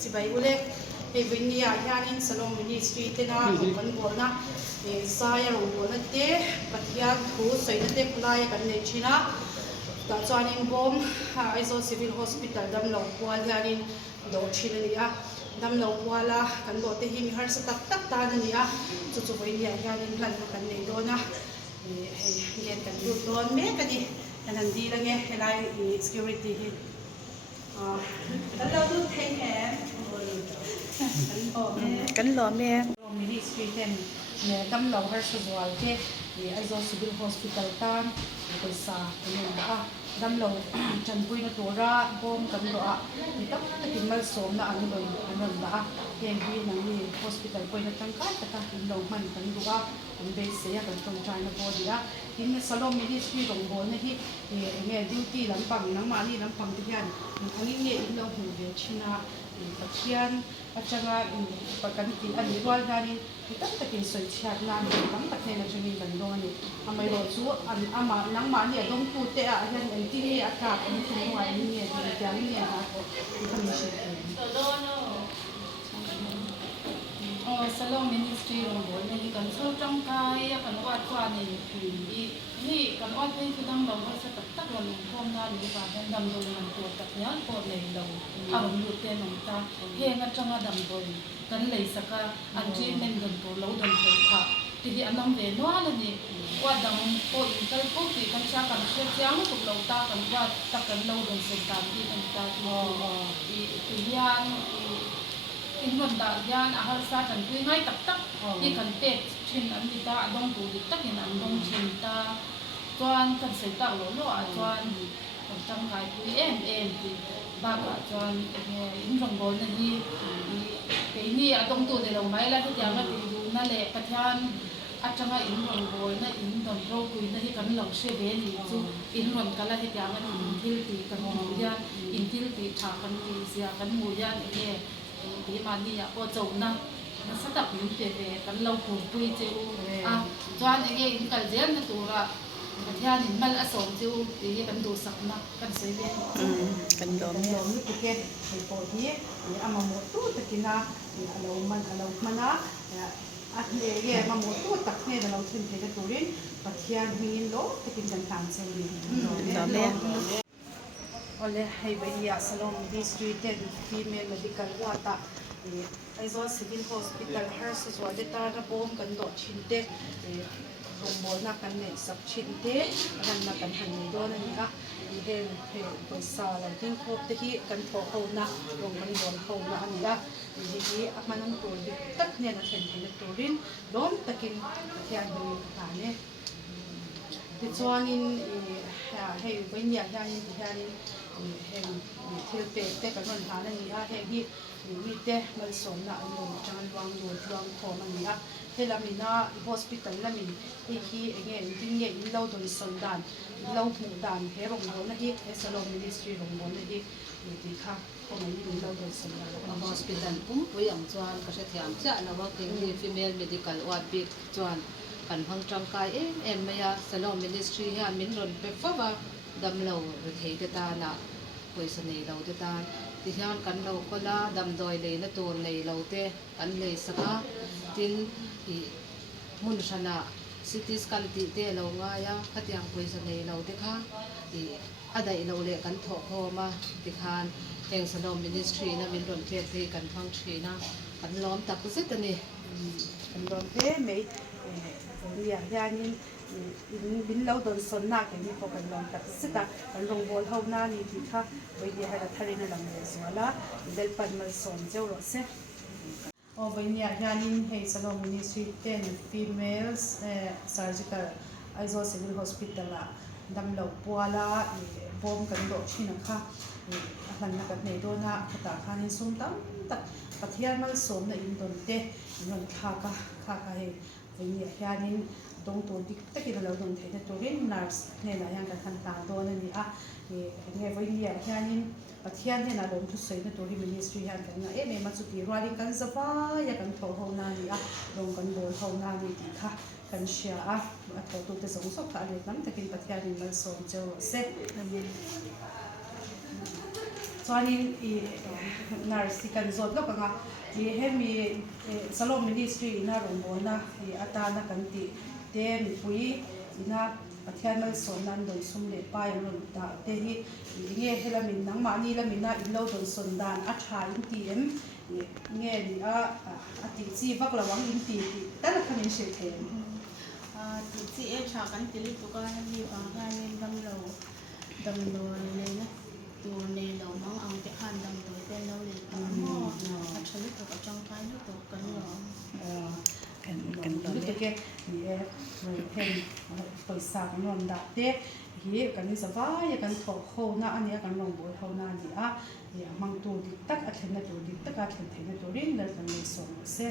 สิใบอุเล่เอวินยาญาณินสโลมินิสตรีเตนะกันบัวนะสายรงบัวนั่นเต้ปัทยาทูใส่นั่นเต้พลายกันเนชินะแต่จานินบอมไอโซซิวิลฮอสพิทอลดำเหล่าบัวญาณินโดชินนี่ดำเหล่าบัวละกันโดเตหิมีฮาร์สตักตักตานี่จุดๆวินยาญาณินหลังกันเนโดนะเรียนกันอยู่โดนแม่กันดินันดีละไงเฮลัย security แล้วเราดูเทนแอนกันหล่อแม่มินิสตรีเทนเนี่ยดำเราฮาร์สวอลเทไอโซซิบิลฮอสพิทอลตันไปซาเป็นยังไงดำเราจันปุยนตัวระบอมกันตัวนี่ตั้งแต่กินมาสมนะอันนั้นละเฮงวีนังนี่ฮอสพิทอลปุยนตั้งกันแต่กินเรามันกันตัวอันเบสเซียกันตรงใจนะบอดี้กินสโลมินิสตรีของบอลนี่ที่เนี่ยดิวตี้ลำปังน้ำมันนี่ลำปังที่ยันอันนี้เนี่ยอินเราหูเวชินะปัจจัยอาจารย์ประกันกินอันนี้ว่าได้นี่ตั้งแต่กินสวยชาตินานตั้งแต่เนี่ยนะจะมีกันด้วยนี่ทำไมเราสู้อันอามานังมันเนี่ยต้องพูดแต่อันนี้ที่นี่อากาศอันนี้คือว่าอันนี้เนี่ยที่จะนี่เนี่ยนะที่ทำให้ชิลสโลมินิสตรีของบนนี่กันสู้จังกายกันวัดกว่านี่นี่กันวัดให้คือดำเราว่าสตักตักวันพร้อมงานนี้ป่ะดำเรามันตัวตักเนี้ยปวดเลยเราเอาอยู่เต็มหนังตาเฮงัดจังดำเรากันเลยสักอันจีนเป็นกันตัวเราดำเราค่ะที่อันนั้นเดี๋ยวนู้นนี่ว่าดำปวดกันพวกที่กันชากันเชื่อจ้างพวกเราตากันว่าตักกันเราดำเส้นตามที่กันตาที่ยานอินวันดายานอาหารสัตว์กันคุยง่ายตักที่กันเตะชินอันนี้ตาดงดูดิตักเห็นอันดงชินตาจวนกันเสตาหล่อหล่อจวนกันจังกายคุยที่บ้ากจวนอินรงบอลนี่นี่ดงตัวเดียวไม่ละที่ยังไม่ติดดูนั่นแหละประธานอาจารย์อินรงบอลนะอินดงโรคุยนะที่กันหลงเชื่อเบนี่จูอินรงกันละที่ยังไม่อินทิลตีกันมูยันอินทิลตีฉากกันตีเสียกันมูยันเนี่ยที่มันนี่อ่ะพอจบนะมันสตับยุ่งเตะกันเราผูกปุยเจ้าจวนเองกันเจนตัวละที่อันนี้มันอสมเจ้าที่กันดูสักนะกันสวยเด่นกันหล่อแม่เราไม่ติดเกตไอ้พอที่อามาหมดตู้ตะกินนะเรามันนะอันนี้มาหมดตู้ตักเนี่ยเราทิ้งไปกับตัวเรนปัจจัยมีนโลตะกินกันทางเซลล์หล่อแม่oleh hai belia salom district female medical wata aizo civil hospital nurses wa de ta na bom kan do chinte bol na kan ne sab chinte han na kan han ni do na ni a hen poisa la tin khop te hi kan tho ho na rong kan bol ho na ani la hi amanan to tak ne na then ne turin dom takin hian hi ta ne ti chuanin hei belia hianin heng thil pe te kan ron hana ni a heng hi mi te mal som na anu changan wang khom ani a helamina hospital lamin hi enge dinge in lo doi soldan lo mu dan he rong bo na hi salom ministry rong bo na hi ti kha khom ni lo doi soldan hospital pui ang chuan ka se thiam cha na wa king female medical ward bit chuan kan phang tang kai em maya salom ministry ha min ron pe fa ba dam lo thei te ta na poisa nei lo te ta ti hian kan lo ko la dam doi le na tur nei lo te kan le saka tin i mun sana cities kan ti te lo nga ya khatiang poisa nei lo te kha i adai lo le kan tho kho ma ti khan heng salom ministry na min ron pe te kan phang thri na kan lom tak se ta ni kan lom pe mei lia hianin bin lo don son na ke ni ko kan lom tak sita kan rong bol ho na ni ti kha bai dia hala tharin na lam le swala del pan mal som jeu ro se o bai nia hianin hei salom ministry 10 females surgical aizo civil hospital a dam lo puala bom kan do thina kha han na ka nei do na khata khanin sum tam tak pathian mal som na in don te non kha ka he bai nia hianin dong to dik takin lo dong the to rin nurse ne la yang ka khan ta do na ni a nge voi ni hianin pathian ne na dong thu sei na to ri ministry han kan na me ma chu ti rali kan zawa ya kan tho ho na ni a dong kan bol ho na ni ti kha kan shia a to to te song sok ka le nam takin pathian ni mal som jo se chuanin nurse kan zot lo kanga hemi Salom Ministry ina rongbolna atana kan ti te mi pui ina pathian mal son nan doi sum le pai ron ta te hi nge helamin nang ma ni lamina ilo don son dan a tha in ti em nge ni a ti chi vak lawang in ti tan khamin she them ti chi e tha kan ti li tu ka ni ha ni dam lo le na tu ne lo mang ang te han dam tu te lo le ta mo a chali to ka chang kai no to kan lo kan lo ke ni e pen paisa kan ron da te hi kan ni sawa ya kan tho ho na ania kan long boi ho na ni a ya mang tu dik tak a thena tu dik tak a thena tu rin da kan ni so se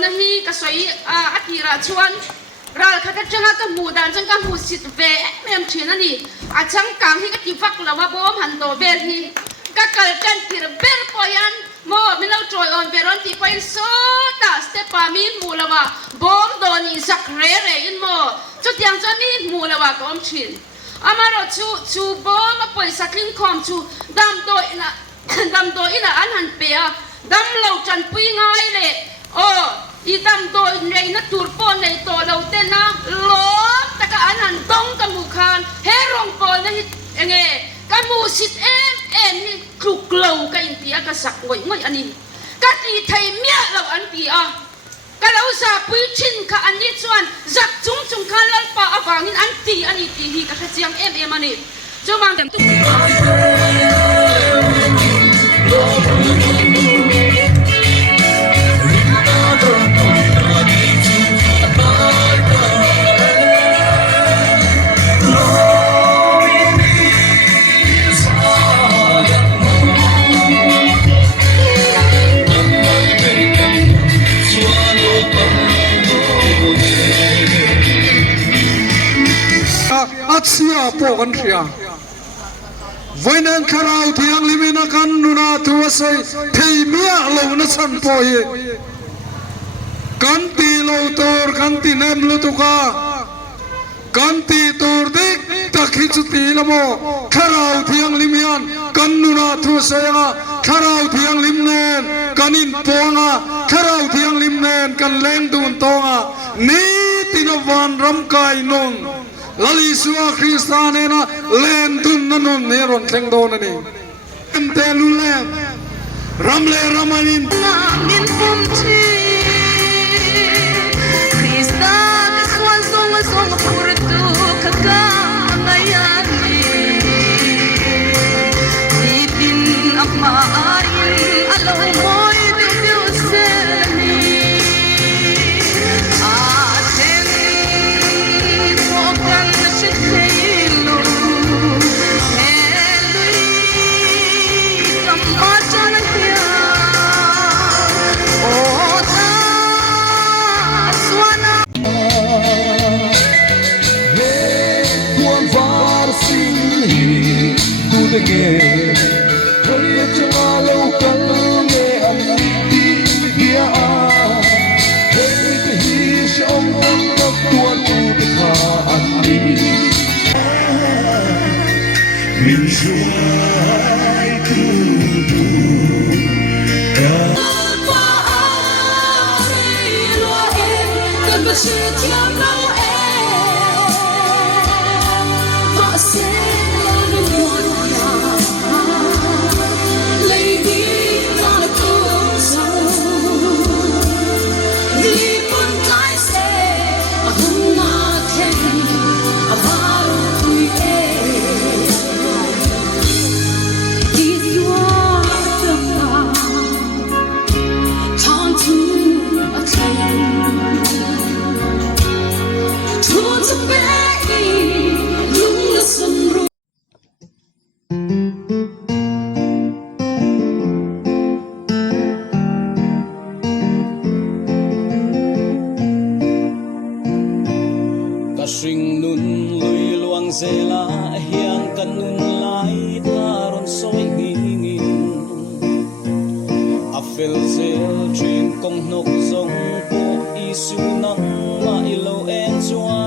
na hi ka soi atira chuan ral khata changa ka mu dan chang ka mu sit ve mem thina ni a chang kang hi ka ti fak lawa bom han to bel hi ka kal kan tir ber poyan mo minau troi on veron ti pain so ta step pa min mu lawa bom don in sak re re in mo chu tiang chan ni mu lawa ko om thin amaro chu bom a poi sakling khom chu dam do ina an han pe a dam lo chan pui ngai le o i dam do nei na tur po nei to lo te na lo ta ka an han dong ka mu khan he rong po na hi enge ka mu sit em hi kluk lo ka in pi a ka sak ngoi ani ka ti thai mia lo an pi a ka lo sa pui chin ka an ni chuan zak chung khan lal pa awangin an ti ani ti hi ka chiang em ani chu mang tem tu Atsia po kan sia Vainan kharau thiang limina kan nuna thua sei thei mia lo na san po hi kan ti lo tor kan ti nem lu tu ka kan ti tor dik takhi chu ti lamo kharau thiang limian kan nuna thua sei nga kharau thiang lim nen kan in ponga kharau thiang lim nen kan leng dun tonga ni tinawan ram kai nong Lali suwa Kristane na len dun nanun neron teng do na ni ente lulem ramle ramanin min pum chi Krista ka swan song purtu ka ka ngayani ipin akma ayin alaw moy biu seni Sing nun lui luang zela hiang kan nun lai taron soi ngingin a fel zel trin kong nok zong po isu nang ma ilo en chuan